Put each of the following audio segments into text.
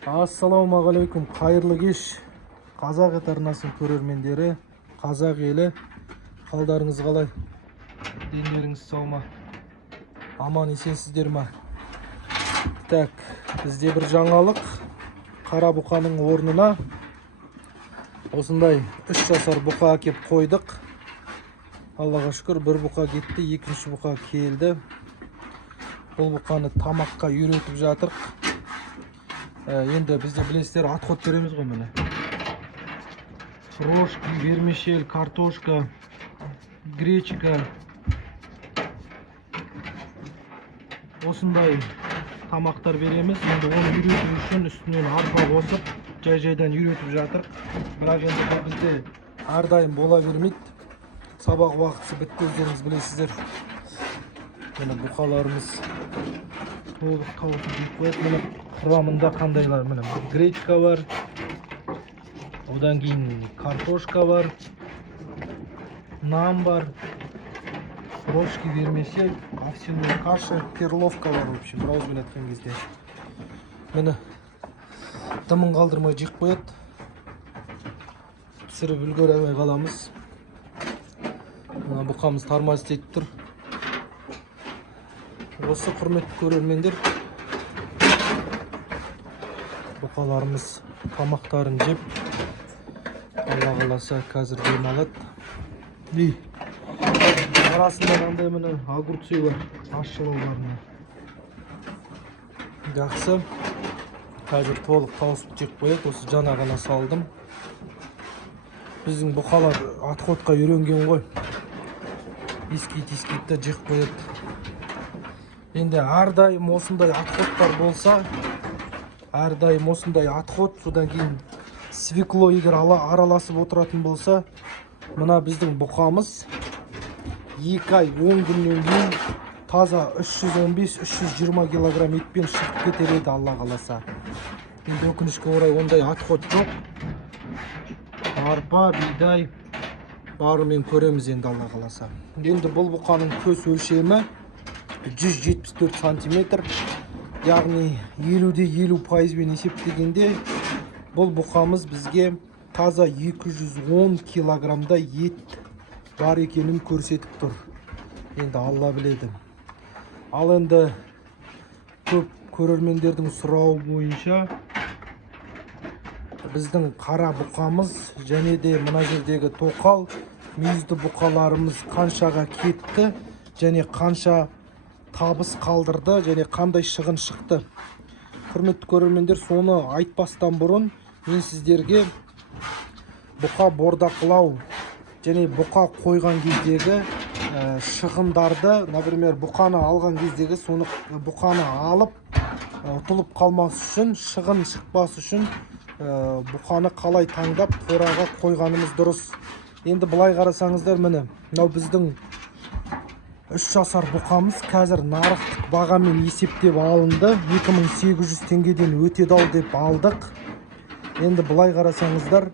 Ассалаумағалейкум, қайырлы кеш. Қазақ ет арнасының көрермендері, қазақ елі, қалдарыңыз қалай? Дендеріңіз сау ма? Аман есенсіздер ма? Так, бізде бір жаңалық. Қара бұқаның орнына осындай 3 жасар бұқа әкеп қойдық. Аллаға шүкір, бір бұқа кетті, екінші бұқа келді. Бұл бұқаны тамаққа үйретіп жатыр. Енді бізде білесіздер, отход береміз ғой міне. Рожки, вермишель, картошка, гречка. Осындай тамақтар береміз. Енді оны үйрету үшін үстінен арпа қосып, жай-жайдан үйретіп жатыр. Бірақ енді бұл бізде әрдайым бола бермейді. Сабақ уақытысы бітті, өздеріңіз білесіздер. Міне бұқаларымыз толық тауысып жеп қояды. Міне құрамында қандайлар, міне гречка бар, одан кейін картошка бар, нан бар, рожки, вермишель, овсяная каша, перловка бар, в общем, бірауызбен айтқан кезде. Міне дымын қалдырмай жеп қояды. Пісіріп үлгеремей қаламыз. Мына бұқамыз тармаз істейді тұр. Осы құрметті көрермендер, бұқаларымыз тамақтарын жеп, Алла қаласа қазір демалады. Арасында қандай міне огурцы бар, ащылауларына. Жақсы. Қазір толық тауысып жеп қояды. Осы жаңа ғана салдым. Біздің бұқалар отходқа үйренген ғой. Искейді жеп қояды. Енді әрдайым осындай отходтар болса, әрдайым осындай отход, содан кейін свекло егер араласып отыратын болса, мына біздің бұқамыз 2 ай 10 күннен кейін таза 315-320 килограмм етпен шығып кетер еді, Алла қаласа. Енді өкінішке орай ондай отход жоқ. Арпа, бидай барымен көреміз енді, Алла қаласа. Енді бұл бұқаның көз өлшемі 174 сантиметр, яғни 50-50% есептегенде бұл бұқамыз бізге таза 210 килограммда ет бар екенін көрсетіп тұр. Енді Алла біледі. Ал енді көп көрермендердің сұрауы бойынша біздің қара бұқамыз және де мына жердегі тоқал, мүйізді бұқаларымыз қаншаға кетті және қанша табыс қалдырды және қандай шығын шықты. Құрметті көрермендер, соны айтпастан бұрын мен сіздерге бұқа бордақылау және бұқа қойған кездегі шығындарды, например, бұқаны алған кездегі соны бұқаны алып ұтылып қалмас үшін, шығын шықпас үшін бұқаны қалай таңдап қораға қойғанымыз дұрыс. Енді былай қарасаңыздар, міне мынау біздің 3 жасар бұқамыз қазір нарықтық бағамен есептеп алынды. 2800 теңгеден өтеді ау деп алдық. Енді былай қарасаңыздар,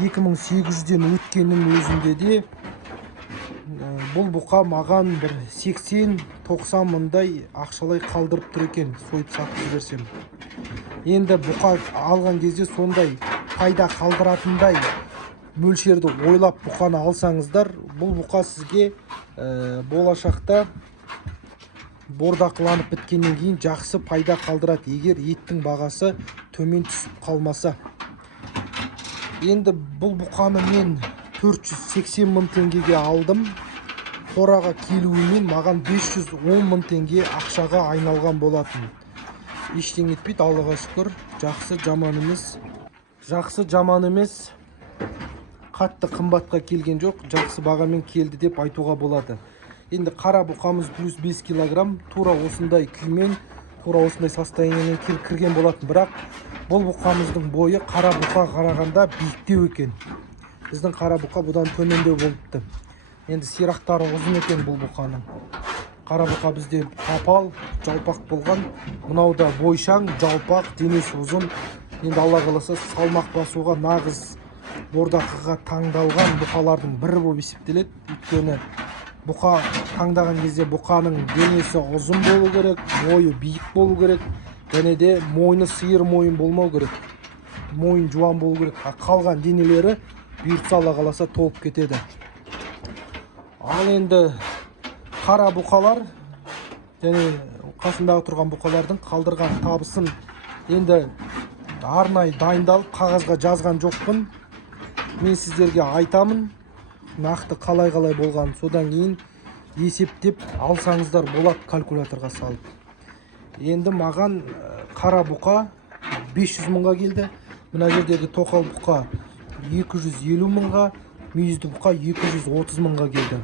2800-ден өткеннің өзінде де бұл бұқа маған бір 80-90 мыңдай ақшалай қалдырып тұр екен, сойып сатып жіберсем. Енді бұқа алған кезде сондай пайда қалдыратындай мөлшерді ойлап бұқаны алсаңыздар, бұл бұқа сізге болашақта бордақыланып біткеннен кейін жақсы пайда қалдырады, егер еттің бағасы төмен түсіп қалмаса. Енді бұл бұқаны мен 480 мың теңгеге алдым. Қораға келуімен маған 510 мың теңге ақшаға айналған болатын. Ештеңе етпейді, Аллаға шүкір. Жақсы жаман емес. Қатты қымбатқа келген жоқ, жақсы бағамен келді деп айтуға болады. Енді қара бұқамыз плюс 5 килограмм тура осындай күймен, тура осындай состояниемен кірген болатын. Бірақ бұл бұқамыздың бойы қара бұқа қарағанда биіктеу екен. Біздің қара бұқа бұдан төмендеу болыпты. Енді сирақтары ұзын екен бұл бұқаның. Қара бұқа бізде тапал, жалпақ болған. Мынау да бойшаң, жалпақ, денесі ұзын. Енді Алла қаласа салмақ басуға нағыз бордақыға таңдалған бұқалардың бірі болып есептеледі. Өйткені бұқа таңдаған кезде бұқаның денесі ұзын болу керек, бойы биік болу керек. және де мойны сиыр мойын болмау керек, мойын жуан болу керек. Қалған денелері бұйыртса Алла қаласа толып кетеді. Ал енді қара бұқалар және қасындағы тұрған бұқалардың қалдырған табысын енді арнайы дайындалып қағазға жазған жоқпын. Мен сіздерге айтамын, нақты қалай болған. Содан кейін есептеп алсаңыздар болады калькуляторға салып. Енді маған қара бұқа 500 мыңға келді. Мына жердегі тоқал бұқа 250 мыңға, мүйізді бұқа 230 мыңға келді.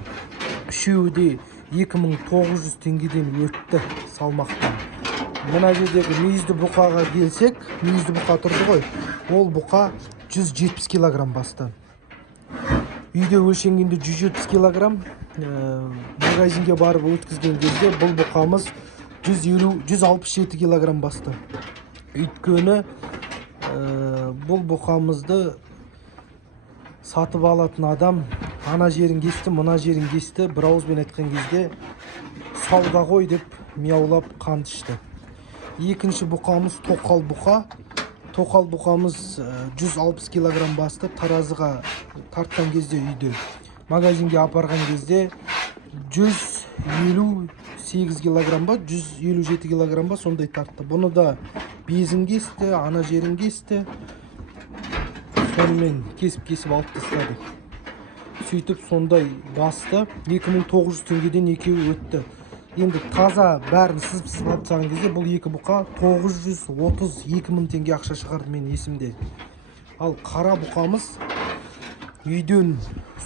Үшеуі де 2900 теңгеден өтті салмақтан. Мына жердегі мүйізді бұқаға келсек, мүйізді бұқа тұрды ғой, ол бұқа 170 килограмм басты. Үйде өлшенгенде 170 килограмм, магазинге барып өткізген кезде бұл бұқамыз 167 килограмм басты. Өйткені бұл бұқамызды сатып алатын адам ана жерін кесті, мына жерін кесті, бір ауызбен айтқан кезде сауда ғой деп мияулап қант ішті. Екінші бұқамыз тоқал бұқа. Тоқал бұқамыз 160 килограмм басты. Таразыға тартқан кезде үйде, магазинге апарған кезде 158 килограмм ба, 157 килограмм ба сондай тартты. Бұны да безін кесті, ана жерін кесті. Сонымен кесіп алып тастады. Сөйтіп сондай басты. 2900 теңгеден екеуі өтті. Енді таза бәрін сызып алып тастаған кезде бұл екі бұқа 932 мың теңге ақша шығарды мен есімде. Ал қара бұқамыз үйден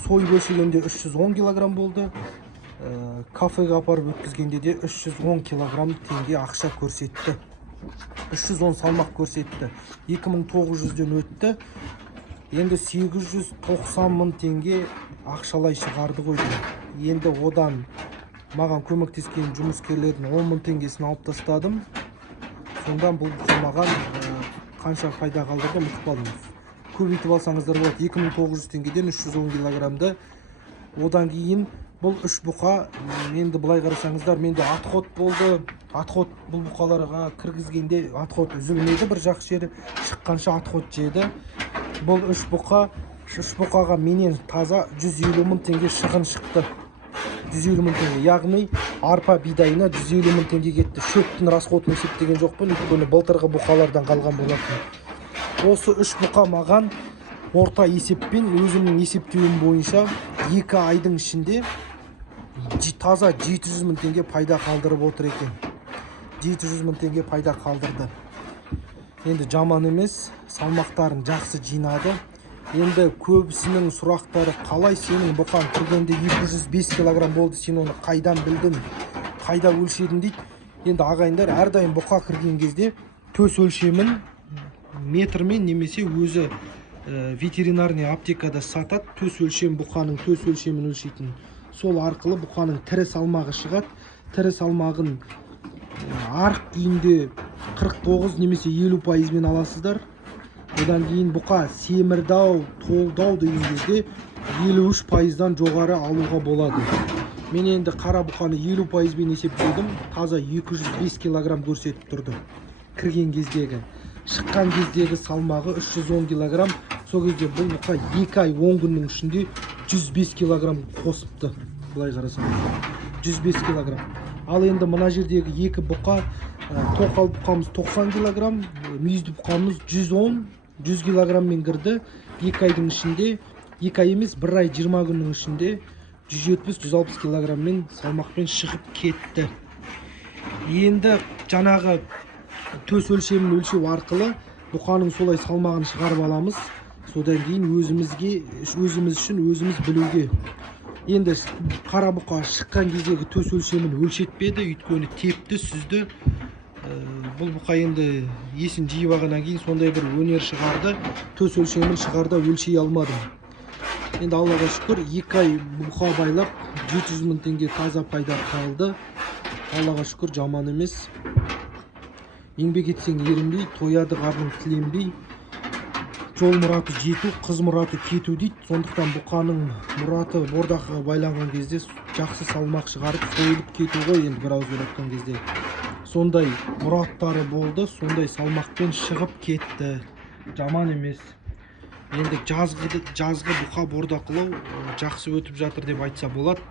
сойып өлшегенде 310 килограмм болды. Кафеге апарып өткізгенде де 310 килограмм теңге ақша көрсетті. 310 салмақ көрсетті. 2900-ден өтті. Енді 890 мың теңге ақшалай шығарды ғой. Енді одан маған көмектескен жұмыскерлердің 10 мың теңгесін алып тастадым. Сондан бұл маған қанша пайда қалдырды ұмытып қалдыңыз. Көбейтіп алсаңыздар болады. 2900 теңгеден 310 килограммды. Одан кейін бұл үш бұқа, енді былай қарасаңыздар, менде отход болды. Отход бұл бұқаларға кіргізгенде отход үзілмеді, бір жақсы жері шыққанша отход жеді. Бұл үш бұқаға менен таза 150 мың теңге шығын шықты. 150 мың теңге, яғни арпа бидайына 150 мың теңге кетті. Шөптің расходын есептеген жоқпын, өйткені былтырғы бұқалардан қалған болатын. Осы үш бұқа маған орта есеппен, өзімнің есептеуім бойынша 2 айдың ішінде таза 700 мың теңге пайда қалдырып отыр екен. 700 мың теңге пайда қалдырды. Енді жаман емес, салмақтарын жақсы жинады. Енді көбісінің сұрақтары, қалай сенің бұқан кіргенде 205 килограмм болды, сен оны қайдан білдің, қайда өлшедің дейді. Енді ағайындар, әрдайым бұқа кірген кезде төс өлшемін метрмен немесе өзі ветеринарный аптекада сатады. Төс өлшем, бұқаның төс өлшемін өлшейтін. Сол арқылы бұқаның тірі салмағы шығады. Тірі салмағын арық күйінде 49 немесе 50% аласыздар. Одан кейін бұқа семірдау, толдау деген кезде 53%-дан жоғары алуға болады. Мен енді қара бұқаны 50%-бен есептедім. Таза 205 килограмм көрсетіп тұрды. Кірген кездегі, шыққан кездегі салмағы 310 килограмм. Сол кезде бұл бұқа 2 ай 10 күннің ішінде 105 килограмм қосыпты. Бұлай қарасаңыз, 105 килограмм. Ал енді мына жердегі екі бұқа, тоқал бұқамыз 90 килограмм, мүйізді бұқамыз 100 килограмммен кірді. 2 айдың ішінде, 2 ай емес, 1 ай 20 күннің ішінде 170-160 килограмммен салмақпен шығып кетті. Енді жаңағы төс өлшемін өлшеу арқылы бұқаның солай салмағын шығарып аламыз. Содан кейін өзіміз үшін өзіміз білуге. Енді қара бұқа шыққан кездегі төс өлшемін өлшетпеді, өйткені тепті, сүзді. Бұл бұқа енді есін жиып алғаннан кейін сондай бір өнер шығарды, төс өлшемін шығарда өлшей алмадым. Енді Аллаға шүкір 2 ай бұқа байлап 700 мың теңге таза пайда қалды. Аллаға шүкір, жаман емес. Еңбек етсең ерінбей, тояды қарның тіленбей. Жол мұраты жету, қыз мұраты кету дейді. Сондықтан бұқаның мұраты бордақыға байланған кезде жақсы салмақ шығарып, сойылып кету ғой, енді бір ауызбен айтқан кезде. сондай мұраттары болды, сондай салмақпен шығып кетті. Жаман емес. Енді жазғы бұқа бордақылау жақсы өтіп жатыр деп айтса болады.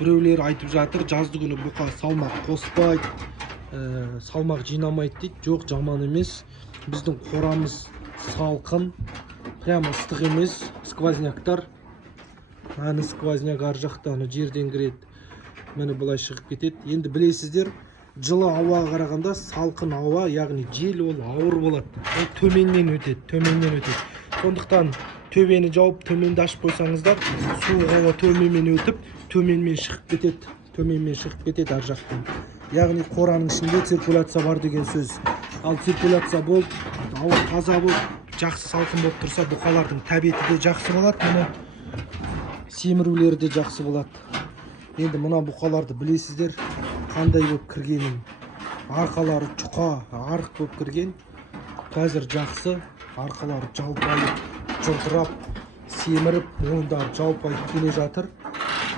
Біреулер айтып жатыр, жазды күні бұқа салмақ қоспайды, салмақ жинамайды дейді. Жоқ, жаман емес. Біздің қорамыз салқын, прямо ыстық емес. Сквозняктар, аны сквозняк ар жақта жерден кіреді, міне былай шығып кетеді. Енді білесіздер, жылы ауаға қарағанда салқын ауа, яғни жел ол ауыр болады. Ол төменнен өтеді. Сондықтан төбені жауып, төменді ашып қойсаңыздар, суық ауа төменмен өтіп, төменмен шығып кетеді ар жақтан. Яғни қораның ішінде циркуляция бар деген сөз. Ал циркуляция болып, ауа таза болып, жақсы салқын болып тұрса, бұқалардың тәбеті де жақсы болады, мұны семірулері де жақсы болады. Енді мына бұқаларды білесіздер, қандай болып кіргенін. Арқалары жұқа, арық болып кірген. Қазір жақсы, арқалары жалпайып, жылтырап, семіріп, мойындары жалпайып келе жатыр.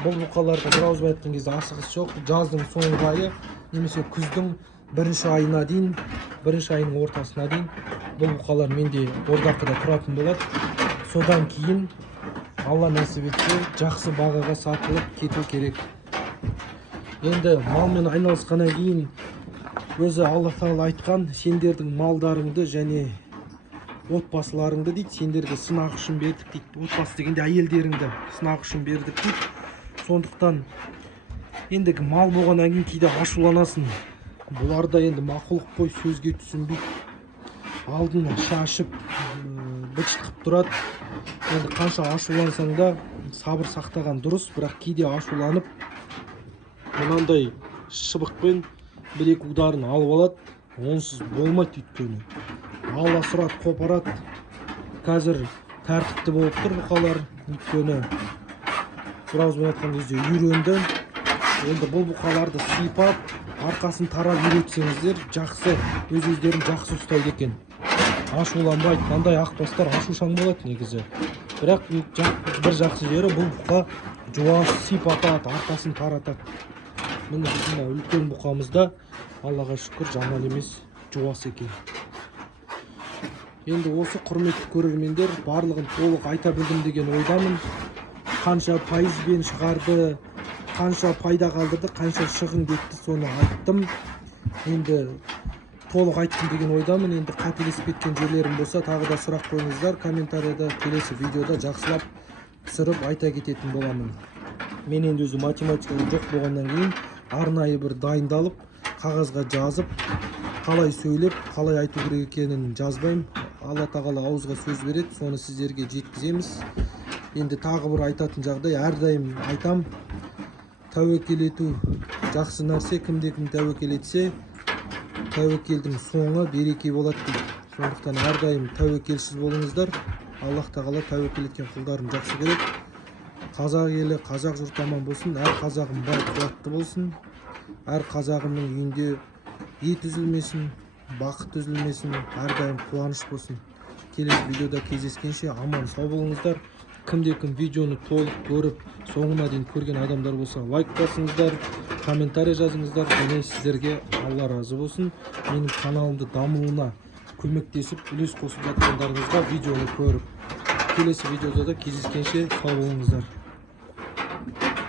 Бұл бұқаларға бір ауызбен айтқан кезде асығыс жоқ. Жаздың соңғы айы немесе күздің бірінші айына дейін, бірінші айының ортасына дейін бұл бұқалар менде бордақыда тұратын болады. Содан кейін Алла нәсіп етсе, жақсы бағаға сатылып кету керек. Енді малмен айналысқаннан кейін өзі Алла Тағала айтқан, сендердің малдарыңды және отбасыларыңды дейді, сендерге сынақ үшін бердік дейді. Отбасы дегенде әйелдеріңді сынақ үшін бердік дейді. Сондықтан ендігі мал болғаннан кейін кейде ашуланасың. Бұлар да енді мақұлық қой, сөзге түсінбейді. Алдына шашып, бычытқып тұрады. Енді қанша ашулансаң да сабыр сақтаған дұрыс, бірақ кейде ашуланып мынандай шыбықпен бір-екі ударын алып алады. Онсыз болмайды өйткені. Аласұрады, қопарады. Қазір тәртіпті болып тұр бұқалар, өйткені бір ауызбен айтқан кезде үйренді. Енді бұл бұқаларды сипап, арқасын тарап үйретсеңіздер, жақсы, өз-өздерін жақсы ұстайды екен. Ашуланбайды. Қандай ақбастар ашушаң болады негізі. Бірақ бір жақсы жері, бұл бұқа жуас, сипатады, арқасын таратады. Міне біздің үлкен бұқамызда Аллаға шүкір жаман емес, жуас екен. Енді осы құрметті көрермендер, барлығын толық айта білдім деген ойдамын. Қанша пайызбен шығарды, қанша пайда қалдырды, қанша шығын кетті, соны айттым. Енді толық айттым деген ойдамын. Енді қателесіп кеткен жерлерім болса, тағы да сұрақ қойыңыздар комментарияда, келесі видеода жақсылап түсіріп айта кететін боламын. Мен енді өзі математикаға жоқ болғаннан кейін арнайы бір дайындалып, қағазға жазып, қалай сөйлеп, қалай айту керек екенін жазбаймын. Алла Тағала ауызға сөз береді, соны сіздерге жеткіземіз. Енді тағы бір айтатын жағдай, әрдайым айтам, тәуекел ету жақсы нәрсе. Кімде-кім тәуекел етсе, тәуекелдің соңы береке болады дейді. Сондықтан әрдайым тәуекелсіз болыңыздар. Аллах Тағала тәуекел еткен құлдарын жақсы көреді. Қазақ елі, қазақ жұрты аман болсын. Әр қазағым бай қуатты болсын. Әр қазағымның үйінде ет үзілмесін, бақыт үзілмесін, әрдайым қуаныш болсын. Келесі видеода кездескенше аман сау болыңыздар. Кімде-кім видеоны толық көріп, соңына дейін көрген адамдар болса, лайк басыңыздар, комментарий жазыңыздар. Және сіздерге Алла разы болсын. Менің каналымды дамуына көмектесіп, үлес қосып жатқандарыңызға видеоны көріп. Келесі видеода да кездескенше сау болыңыздар.